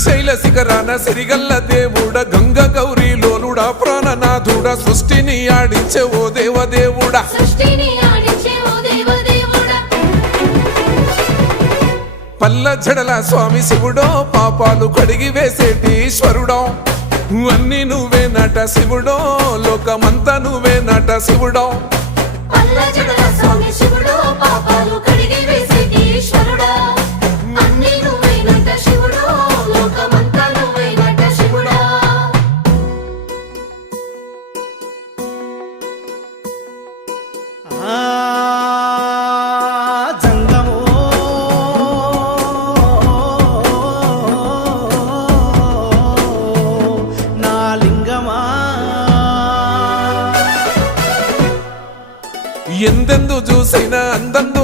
శ్రీశైల శిఖరాన సిరిగల్ల దేవుడ గంగ గౌరీ లోలుడా ప్రాణనాథుడ సృష్టిని ఆడించే ఓ దేవదేవుడా పల్ల జడల స్వామి శివుడో పాపాలు కడిగి వేసేటి ఈశ్వరుడో అన్ని నువ్వే నట శివుడో లోకమంతా నువ్వే నట శివుడో ఎందెందు చూసైనా అందంగా